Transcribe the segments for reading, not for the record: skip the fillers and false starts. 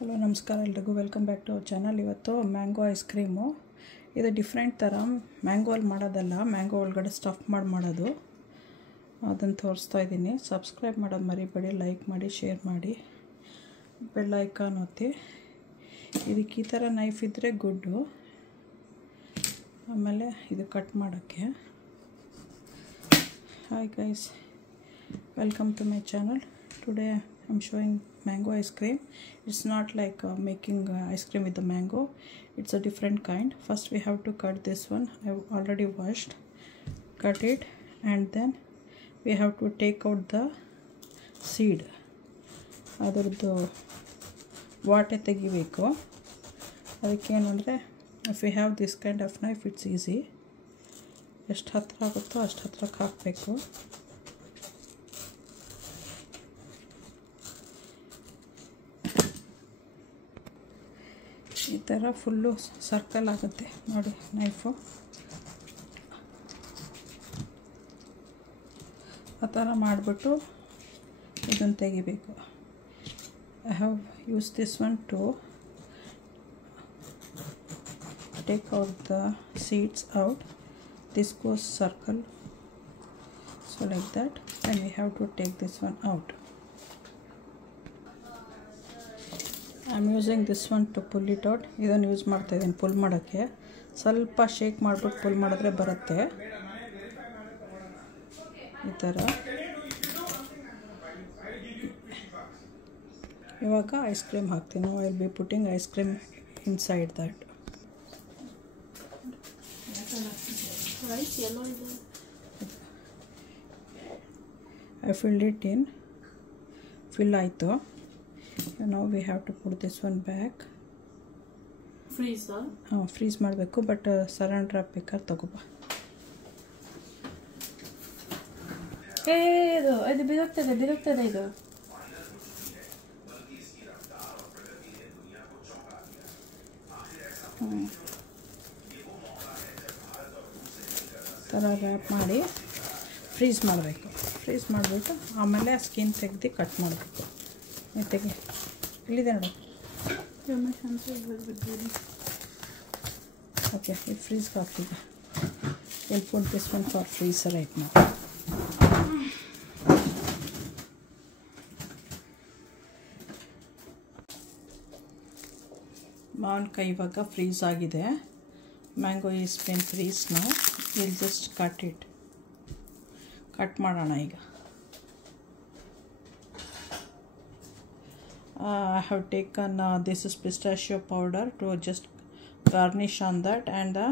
Hello ನಮಸ್ಕಾರ ಎಲ್ರಿಗೂ welcome back to our channel. ಇವತ್ತು ಮ್ಯಾಂಗೋ ಐಸ್ ಕ್ರೀಮು. ಇದು ಡಿಫ್ರೆಂಟ್ ಥರ ಮ್ಯಾಂಗೋಲ್ಲಿ ಮಾಡೋದಲ್ಲ, ಮ್ಯಾಂಗೋ ಒಳಗಡೆ ಸ್ಟಫ್ ಮಾಡೋದು. ಅದನ್ನು ತೋರಿಸ್ತಾ ಇದ್ದೀನಿ. ಸಬ್ಸ್ಕ್ರೈಬ್ ಮಾಡೋದು ಮರಿಬೇಡಿ, ಲೈಕ್ ಮಾಡಿ, ಶೇರ್ ಮಾಡಿ, ಬೆಲ್ ಐಕಾನ್ ಒತ್ತಿ. ಇದಕ್ಕೆ ಈ ಥರ ನೈಫ್ ಇದ್ದರೆ ಗುಡ್ಡು. ಆಮೇಲೆ ಇದು ಕಟ್ ಮಾಡೋಕ್ಕೆ. Hi guys, welcome to my channel. Today I'm showing mango ice cream. It's not like making ice cream with the mango. It's a different kind. First we have to cut this one. I've already washed. Cut it, and then we have to take out the seed. ಅದರದ್ದು ವಾಟೆ ತೆಗಿಬೇಕು. ಅದಕ್ಕೇನಂದರೆ if we have this kind of knife, it's easy. ಎಷ್ಟು ಹತ್ರ ಆಗುತ್ತೋ ಅಷ್ಟು ಹತ್ರಕ್ಕೆ ಹಾಕಬೇಕು. ಈ ಥರ ಫುಲ್ಲು ಸರ್ಕಲ್ ಆಗುತ್ತೆ ನೋಡಿ ನೈಫು. ಆ ಥರ ಮಾಡಿಬಿಟ್ಟು ಇದನ್ನು ತೆಗಿಬೇಕು. I have use this one to take out the seeds out. This goes circle, so like that. And we have to take this one out. I am using this one to pull it out. ಇದನ್ನು use ಮಾಡ್ತಾಯಿದ್ದೀನಿ pull ಮಾಡೋಕ್ಕೆ. ಸ್ವಲ್ಪ shake ಮಾಡಿಬಿಟ್ಟು full ಮಾಡಿದ್ರೆ ಬರುತ್ತೆ ಈ ಥರ. ಇವಾಗ ಐಸ್ ಕ್ರೀಮ್ ಹಾಕ್ತೀನಿ. I will be putting ice cream inside that. I filled it in. Fill ಆಯಿತು. Now we have to put this one back. Freeze? Freeze ಮಾಡಬೇಕು. ಬಟ್ ಸರನ್ ಡ್ರಾಪ್ ಬೇಕಾದ್ರೆ ತಗೋಬಾ. ಇದು ಬಿಡುತ್ತದೆ ಇದು. ಥರ ರ್ಯಾಪ್ ಮಾಡಿ ಫ್ರೀಸ್ ಮಾಡಬೇಕು. ಫ್ರೀಸ್ ಮಾಡಿಬಿಟ್ಟು ಆಮೇಲೆ ಸ್ಕಿನ್ ತೆಗೆದು ಕಟ್ ಮಾಡಬೇಕು. ತೆಗಿ, ಇಲ್ಲಿದೆ ನೋಡು. ಓಕೆ, ಇದು ಫ್ರೀಸ್ಗೆ ಹಾಕಿದೆ. Will put this one for freeze right now. ಮಾವಿನಕಾಯಿ ಇವಾಗ ಫ್ರೀಸ್ ಆಗಿದೆ. Mango is been freeze now. Will just cut it. Cut ಮಾಡೋಣ ಈಗ. I have taken this is pistachio powder to just garnish on that, and the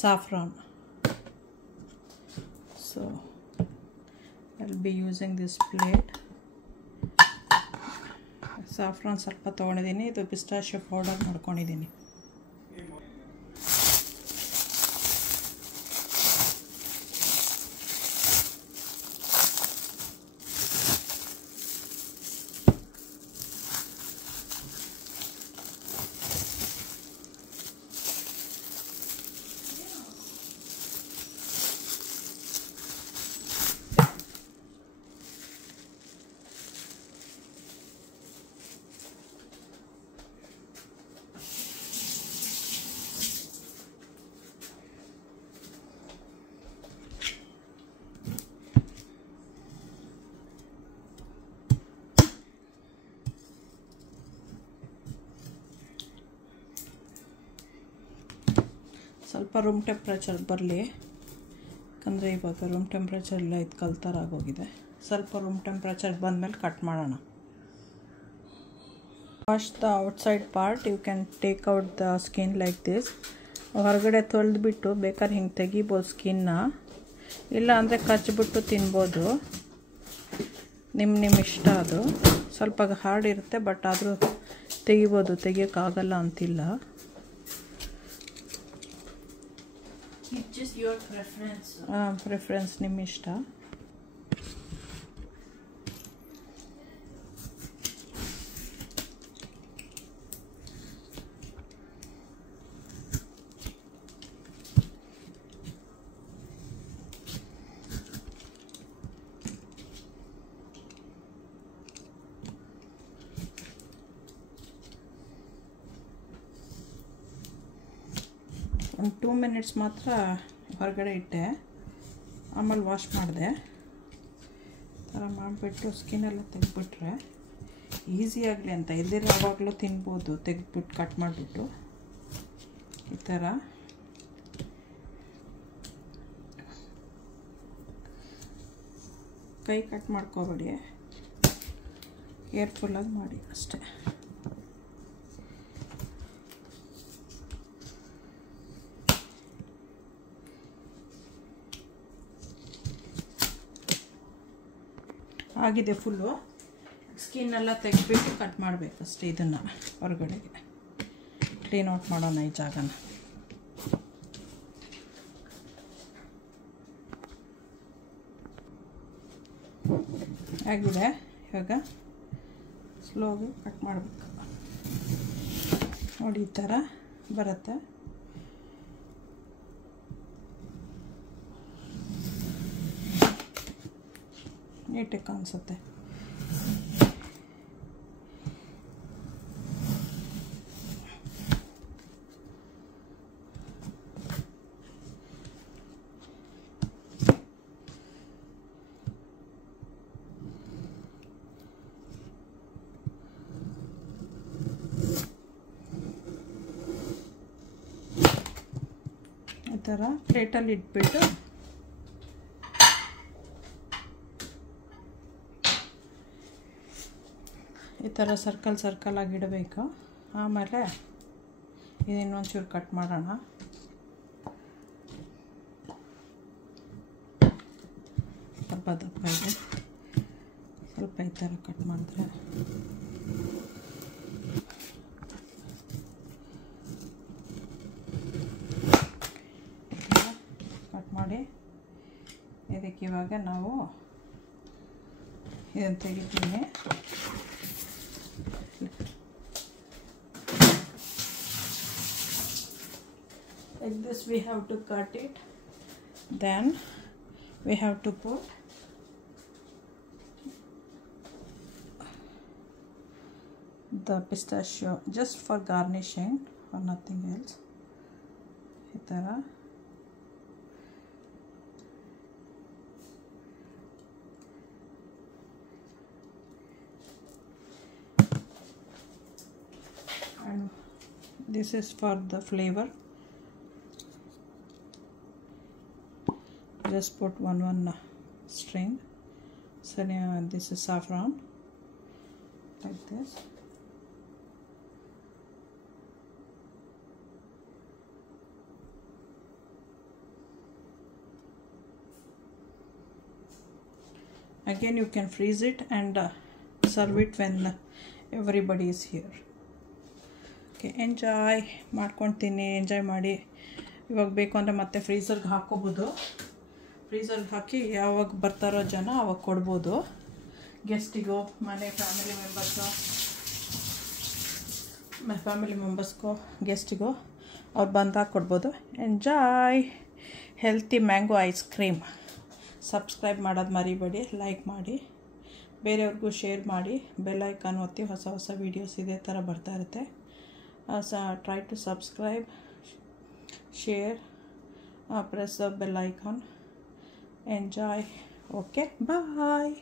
saffron. So I'll be using this plate. Saffron ಸ್ವಲ್ಪ ತಗೊಂಡಿದ್ದೀನಿ. ಇದು pistachio powder ಮಾಡ್ಕೊಂಡಿದ್ದೀನಿ. ಸ್ವಲ್ಪ room temperature ಬರಲಿ, ಯಾಕಂದರೆ ಇವಾಗ ರೂಮ್ ಟೆಂಪ್ರೇಚರ್ ಎಲ್ಲ ಇದು ಕಲ್ತಾರ ಆಗೋಗಿದೆ. ಸ್ವಲ್ಪ ರೂಮ್ ಟೆಂಪ್ರೇಚರ್ ಬಂದಮೇಲೆ ಕಟ್ ಮಾಡೋಣ. Wash the outside part. You can take out the skin like this. ಹೊರಗಡೆ ತೊಳೆದ್ಬಿಟ್ಟು ಬೇಕಾದ್ರೆ ಹಿಂಗೆ ತೆಗಿಬೋದು ಸ್ಕಿನ್ನ. ಇಲ್ಲ ಅಂದರೆ ಕಚ್ಚಿಬಿಟ್ಟು ತಿನ್ಬೋದು. ನಿಮ್ಮ ಇಷ್ಟ ಅದು. ಸ್ವಲ್ಪ ಹಾರ್ಡ್ ಇರುತ್ತೆ, ಬಟ್ ಆದರೂ ತೆಗಿಬೋದು, ತೆಗಿಯೋಕ್ಕಾಗಲ್ಲ ಅಂತಿಲ್ಲ. It's just your preference. Preference ನಿಮ್ಮ ಇಷ್ಟ. ಒಂದು 2 ಮಿನಿಟ್ಸ್ ಮಾತ್ರ ಹೊರಗಡೆ ಇಟ್ಟೆ, ಆಮೇಲೆ ವಾಶ್ ಮಾಡಿದೆ. ಥರ ಮಾಡಿಬಿಟ್ಟು ಸ್ಕಿನ್ನೆಲ್ಲ ತೆಗೆದ್ಬಿಟ್ರೆ ಈಸಿಯಾಗಲಿ ಅಂತ, ಇಲ್ದಿರೋ ಯಾವಾಗಲೂ ತಿನ್ಬೋದು. ತೆಗೆದ್ಬಿಟ್ಟು ಕಟ್ ಮಾಡಿಬಿಟ್ಟು ಈ ಥರ ಕೈ ಕಟ್ ಮಾಡ್ಕೋಬೇಡಿ, ಕೇರ್ಫುಲ್ಲಾಗಿ ಮಾಡಿ ಅಷ್ಟೇ. ಆಗಿದೆ ಫುಲ್ಲು. ಸ್ಕಿನ್ನೆಲ್ಲ ತೆಗೆದ್ಬಿಟ್ಟು ಕಟ್ ಮಾಡಬೇಕಷ್ಟೇ. ಇದನ್ನು ಹೊರಗಡೆಗೆ ಕ್ಲೀನ್ ಔಟ್ ಮಾಡೋಣ ಈ ಜಾಗನ. ಆಗಿದೆ. ಇವಾಗ ಸ್ಲೋಗಿ ಕಟ್ ಮಾಡಬೇಕು ನೋಡಿ, ಈ ಥರ ಬರುತ್ತೆ. ನೀಟಾಗಿ ಕಾಣಿಸುತ್ತೆ. ಈ ಥರ ಪ್ಲೇಟಲ್ಲಿ ಇಟ್ಬಿಟ್ಟು ಈ ಥರ ಸರ್ಕಲ್ ಆಗಿ ಇಡಬೇಕು. ಆಮೇಲೆ ಇನ್ನೊಂಚೂರು ಕಟ್ ಮಾಡೋಣ. ದಪ್ಪ ಇದೆ, ಸ್ವಲ್ಪ ಈ ಥರ ಕಟ್ ಮಾಡಿದ್ರೆ ಕಟ್ ಮಾಡಿ ಇದಕ್ಕೆ ಇವಾಗ ನಾವು ಇದನ್ನು ತೆಗಿತೀನಿ. Like this we have to cut it, then we have to put the pistachio just for garnishing or nothing else. ಈ ಥರ and this is for the flavor. Just put one string. So this is saffron, like this. Again you can freeze it and serve it when everybody is here. Okay, enjoy ಮಾಡ್ಕೊಳ್ತೀನಿ. Enjoy ಮಾಡಿ. ಇವಾಗ ಬೇಕು ಅಂದರೆ ಮತ್ತೆ ಫ್ರೀಝರ್ಗೆ ಹಾಕ್ಕೋಬೋದು. ಫ್ರೀಝರ್ಗೆ ಹಾಕಿ ಯಾವಾಗ ಬರ್ತಾರೋ ಜನ ಅವಾಗ ಕೊಡ್ಬೋದು. ಗೆಸ್ಟಿಗೋ, ಮನೆ ಫ್ಯಾಮಿಲಿ ಮೆಂಬರ್ಸ್ಗೋ ಗೆಸ್ಟಿಗೋ ಅವ್ರು ಬಂದಾಗ ಕೊಡ್ಬೋದು. Enjoy healthy mango ice cream. Subscribe ಮಾಡೋದು ಮರಿಬೇಡಿ, ಲೈಕ್ ಮಾಡಿ, ಬೇರೆಯವ್ರಿಗೂ ಶೇರ್ ಮಾಡಿ, ಬೆಲ್ ಐಕಾನ್ ಒತ್ತಿ. ಹೊಸ ವೀಡಿಯೋಸ್ ಇದೇ ಥರ ಬರ್ತಾ ಇರುತ್ತೆ. Try to subscribe, share, press the bell icon. Enjoy. Okay, bye.